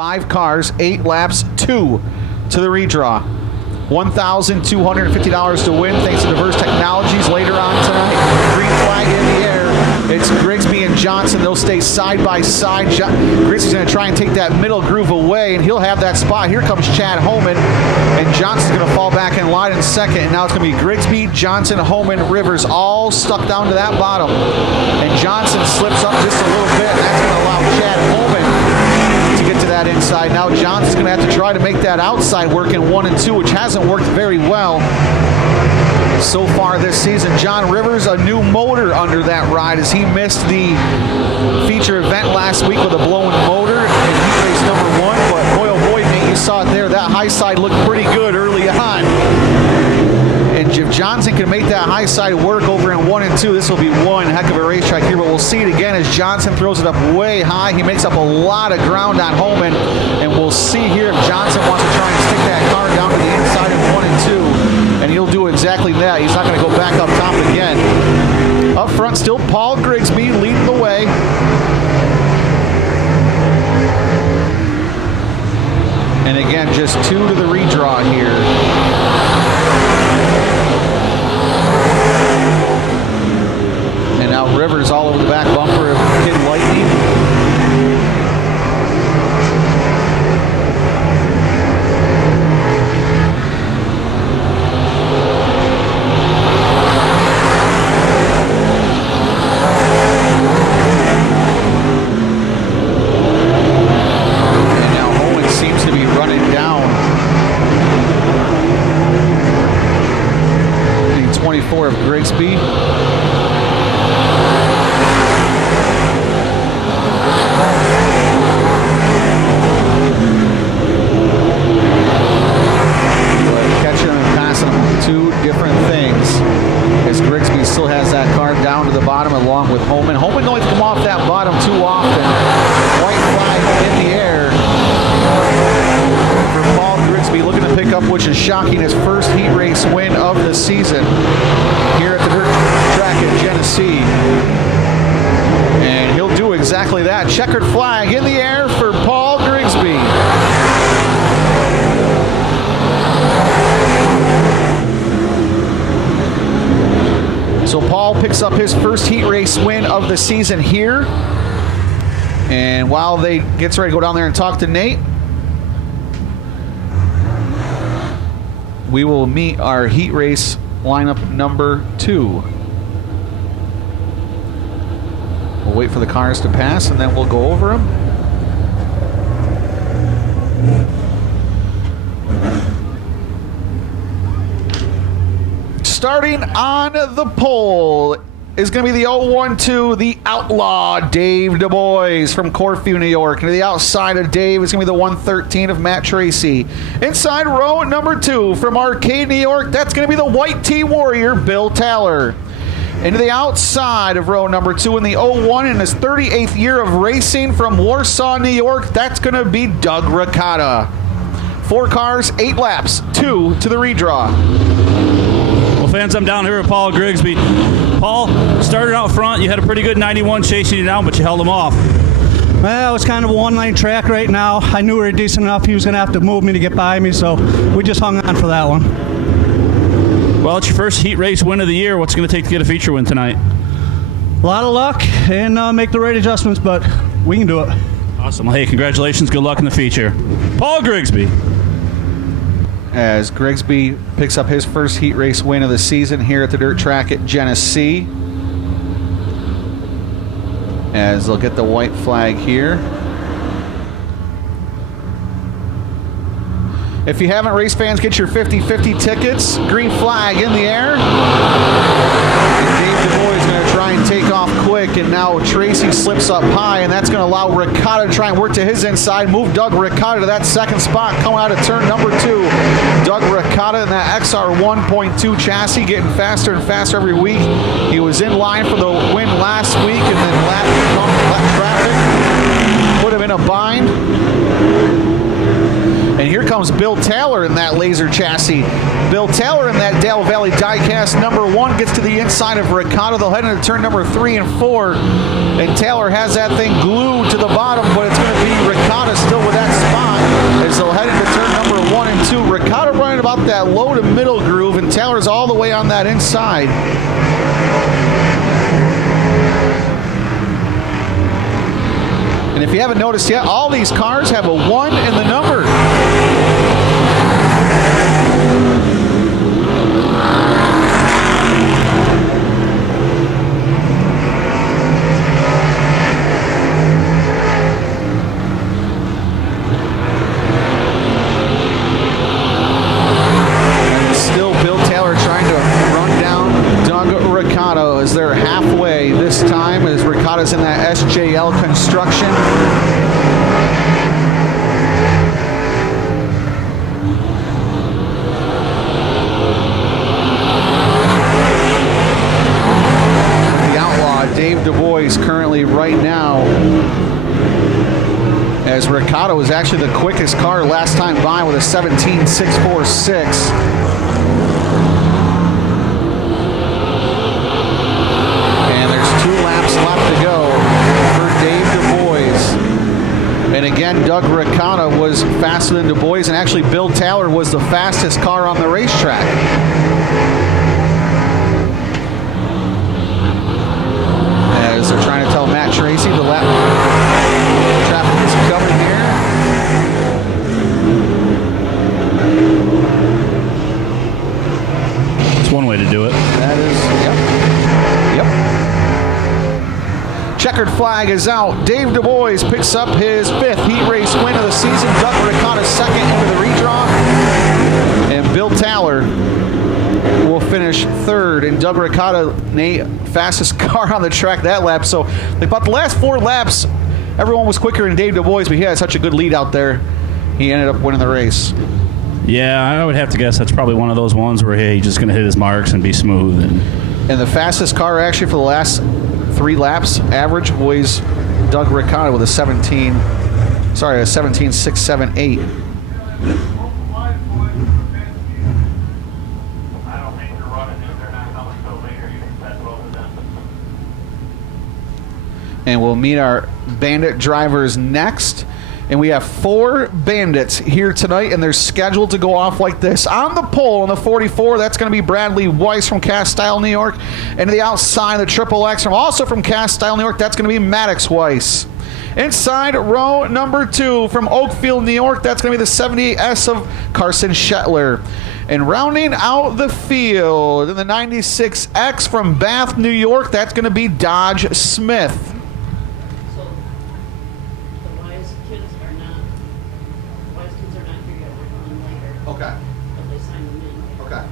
5 cars, 8 laps, 2 to the redraw. $1,250 to win thanks to Diverse Technologies. Later on tonight, green flag in the air. It's Grigsby and Johnson. They'll stay side by side. Grigsby's going to try and take that middle groove away, and he'll have that spot. Here comes Chad Homan, and Johnson's going to fall back in line in second. And now it's going to be Grigsby, Johnson, Homan, Rivers, all stuck down to that bottom. And Johnson slips up just a little bit, and that's going to allow Chad Homan to get to that inside. Now Johnson's going to have to try to make that outside work in 1 and 2, which hasn't worked very well so far this season. John Rivers, a new motor under that ride as he missed the feature event last week with a blown motor in heat race number 1. But boy, oh boy, Nate, you saw it there. That high side looked pretty good early on. And if Johnson can make that high side work over in 1 and 2, this will be one heck of a racetrack here. But we'll see it again as Johnson throws it up way high. He makes up a lot of ground on Homan. And we'll see here if Johnson wants to try and stick that car down to the inside of 1 and 2. And he'll do exactly that. He's not going to go back up top again. Up front, still Paul Grigsby leading the way. And again, just 2 to the redraw here. And now Rivers all over the back bumper of Kid Lightning. And now Owen seems to be running down. 24 of Grigsby. Grigsby still has that car down to the bottom along with Homan. Homan don't come off that bottom too often. White flag in the air for Paul Grigsby, looking to pick up, which is shocking, his first heat race win of the season here at the dirt track at Genesee. And he'll do exactly that. Checkered flag in the air for Paul Grigsby. So Paul picks up his first heat race win of the season here. And while they gets ready to go down there and talk to Nate, we will meet our heat race lineup number 2. We'll wait for the cars to pass and then we'll go over them. Starting on the pole is going to be the 012, the Outlaw, Dave Du Bois from Corfu, New York. And to the outside of Dave is going to be the 113 of Matt Tracy. Inside row number 2 from Arcade, New York, that's going to be the White Tea Warrior, Bill Taylor. And to the outside of row number 2 in the 01 in his 38th year of racing from Warsaw, New York, that's going to be Doug Ricotta. 4 cars, 8 laps, 2 to the redraw. Fans, I'm down here with Paul Grigsby. Paul, started out front. You had a pretty good 91 chasing you down, but you held him off. Well, it was kind of a one-lane track right now. I knew we were decent enough. He was going to have to move me to get by me, so we just hung on for that one. Well, it's your first heat race win of the year. What's it going to take to get a feature win tonight? A lot of luck and make the right adjustments, but we can do it. Awesome. Well, hey, congratulations. Good luck in the feature. Paul Grigsby. As Grigsby picks up his first heat race win of the season here at the dirt track at Genesee. As they'll get the white flag here. If you haven't, race fans, get your 50-50 tickets. Green flag in the air. And Dave Du Bois is going to try and take off quick, and now Tracy slips up high, and that's going to allow Ricotta to try and work to his inside, move Doug Ricotta to that second spot, coming out of turn number 2. Doug Ricotta in that XR 1.2 chassis, getting faster and faster every week. He was in line for the win last week, and then lap traffic put him in a bind. And here comes Bill Taylor in that laser chassis. Bill Taylor in that Dale Valley diecast number 1 gets to the inside of Ricotta. They'll head into turn number 3 and 4. And Taylor has that thing glued to the bottom, but it's going to be Ricotta still with that spot. they'll head into turn number 1 and 2. Ricotta running about that low to middle groove, and Taylor's all the way on that inside. And if you haven't noticed yet, all these cars have a 1 in the number. As they're halfway this time, as Ricotta's in that SJL construction. The outlaw, Dave Du Bois, currently right now, as Ricotta was actually the quickest car last time by with a 17.646. And again, Doug Ricotta was faster than Du Bois, and actually Bill Taylor was the fastest car on the racetrack. As they're trying to tell Matt Tracy, the lap traffic is coming here. It's one way to do it. That is, yep. Checkered flag is out. Dave Du Bois picks up his 5th heat race win of the season. Doug Ricotta second into the redraw. And Bill Taylor will finish 3rd. And Doug Ricotta, Nate, fastest car on the track that lap. So about the last 4 laps, everyone was quicker than Dave Du Bois, but he had such a good lead out there. He ended up winning the race. Yeah, I would have to guess that's probably one of those ones where, hey, he's just going to hit his marks and be smooth. And the fastest car actually for the last 3 laps average was Doug Ricotta with a 17.678. And we'll meet our Bandit drivers next. And we have 4 Bandits here tonight, and they're scheduled to go off like this. On the pole in the 44, that's going to be Bradley Weiss from Castile, New York. And to the outside, the Triple X also from Castile, New York, that's going to be Maddox Weiss. Inside row number 2 from Oakfield, New York, that's going to be the 78S of Carson Shetler. And rounding out the field in the 96X from Bath, New York, that's going to be Dodge Smith. Okay. Okay.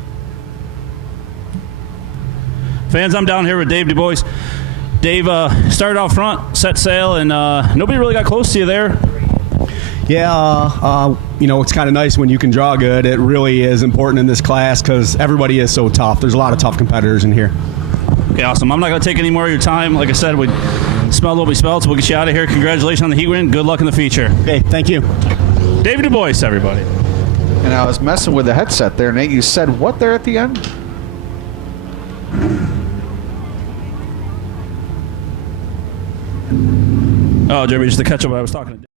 Fans, I'm down here with Dave Du Bois. Dave started out front, set sail, and nobody really got close to you there. Yeah, it's kind of nice when you can draw good. It really is important in this class because everybody is so tough. There's a lot of tough competitors in here. Okay, awesome. I'm not going to take any more of your time. Like I said, we smelled what we smelled, so we'll get you out of here. Congratulations on the heat win. Good luck in the feature. Okay, thank you. Dave Du Bois, everybody. And I was messing with the headset there, Nate. You said what there at the end? Oh, Jeremy, just to catch up, I was talking to